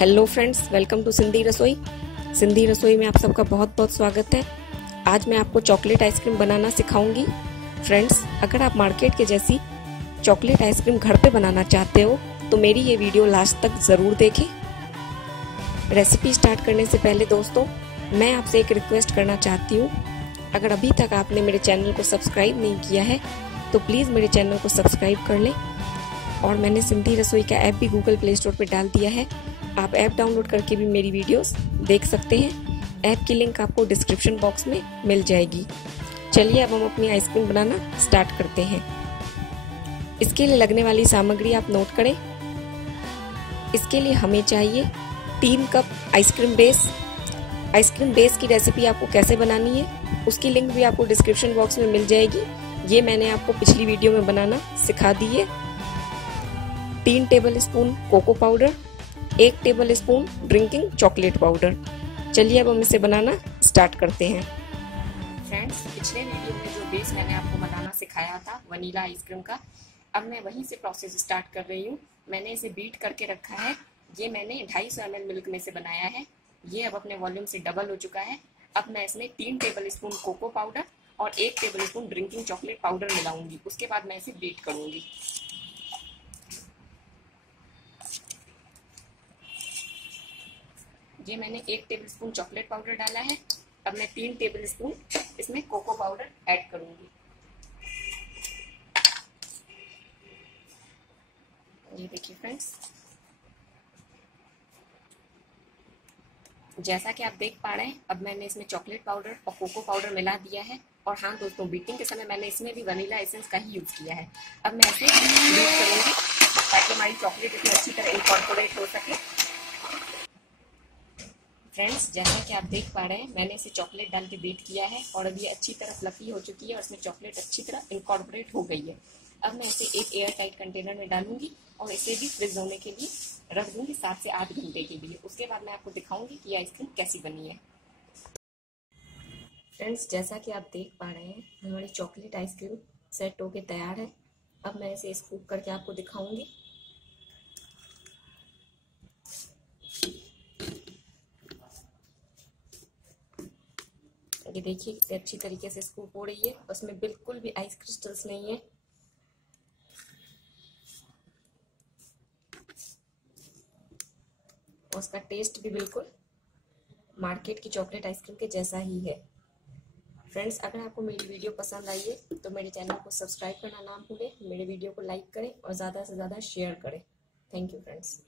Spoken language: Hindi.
Hello friends, welcome to Sindhi Rasoi. Sindhi रसोई में आप सबका बहुत बहुत स्वागत है। आज मैं आपको चॉकलेट आइसक्रीम बनाना सिखाऊंगी। फ्रेंड्स, अगर आप मार्केट के जैसी चॉकलेट आइसक्रीम घर पे बनाना चाहते हो तो मेरी ये वीडियो लास्ट तक ज़रूर देखें। रेसिपी स्टार्ट करने से पहले दोस्तों, मैं आपसे एक रिक्वेस्ट करना चाहती हूँ। अगर अभी तक आपने मेरे चैनल को सब्सक्राइब नहीं किया है तो प्लीज़ मेरे चैनल को सब्सक्राइब कर लें। और मैंने सिंधी रसोई का ऐप भी गूगल प्ले स्टोर पर डाल दिया है। आप ऐप डाउनलोड करके भी मेरी वीडियोस देख सकते हैं। ऐप की लिंक आपको डिस्क्रिप्शन बॉक्स में मिल जाएगी। चलिए अब हम अपनी आइसक्रीम बनाना स्टार्ट करते हैं। इसके लिए लगने वाली सामग्री आप नोट करें। इसके लिए हमें चाहिए 3 cup ice cream base. Ice cream base की रेसिपी आपको कैसे बनानी है उसकी लिंक भी आपको डिस्क्रिप्शन बॉक्स में मिल जाएगी। ये मैंने आपको पिछली वीडियो में बनाना सिखा दी है। 3 table spoon cocoa powder, 1 table spoon drinking chocolate powder. चलिए अब हम इसे बनाना स्टार्ट करते हैं। फ्रेंड्स, पिछले वीडियो में जो बेस मैंने आपको बनाना सिखाया था वनीला आइसक्रीम का, अब मैं वहीं से प्रोसेस स्टार्ट कर रही हूँ। मैंने इसे बीट करके रखा है। ये मैंने 250 ml मिल्क में से बनाया है। ये अब अपने वॉल्यूम से डबल हो चुका है। अब मैं इसमें 3 टेबल स्पून कोको पाउडर और 1 table spoon drinking chocolate powder मिलाऊंगी। उसके बाद मैं इसे बीट करूंगी। ये मैंने 1 टेबल स्पून चॉकलेट पाउडर डाला है। अब मैं 3 टेबल स्पून इसमें कोको पाउडर ऐड करूंगी। ये देखिए फ्रेंड्स, जैसा कि आप देख पा रहे हैं, अब मैंने इसमें चॉकलेट पाउडर और कोको पाउडर मिला दिया है। और हाँ दोस्तों, बीटिंग के समय मैंने इसमें भी वनीला एसेंस का ही यूज किया है। अब मैं इसे बीट करूंगी ताकि हमारी चॉकलेट इसमें अच्छी तरह इनकॉर्पोरेट हो सके। फ्रेंड्स, जैसा कि आप देख पा रहे हैं, मैंने इसे चॉकलेट डाल के बीट किया है और अब ये अच्छी तरह फ्लफी हो चुकी है और इसमें चॉकलेट अच्छी तरह इनकॉर्पोरेट हो गई है। अब मैं इसे एक एयर टाइट कंटेनर में डालूंगी और इसे भी फ्रिज होने के लिए रख दूंगी 7 से 8 घंटे के लिए। उसके बाद मैं आपको दिखाऊंगी कि आइसक्रीम कैसी बनी है। फ्रेंड्स, जैसा कि आप देख पा रहे हैं, हमारी चॉकलेट आइसक्रीम सेट होके तैयार है। अब मैं इसे स्कूप करके आपको दिखाऊंगी। ये देखिए कितने अच्छी तरीके से स्कूप हो रही है। उसमें बिल्कुल भी आइस क्रिस्टल्स नहीं है। और उसका टेस्ट भी बिल्कुल मार्केट की चॉकलेट आइसक्रीम के जैसा ही है। फ्रेंड्स, अगर आपको मेरी वीडियो पसंद आई है तो मेरे चैनल को सब्सक्राइब करना ना भूलें। मेरे वीडियो को लाइक करें और ज़्यादा से ज़्यादा शेयर करें। Thank you friends.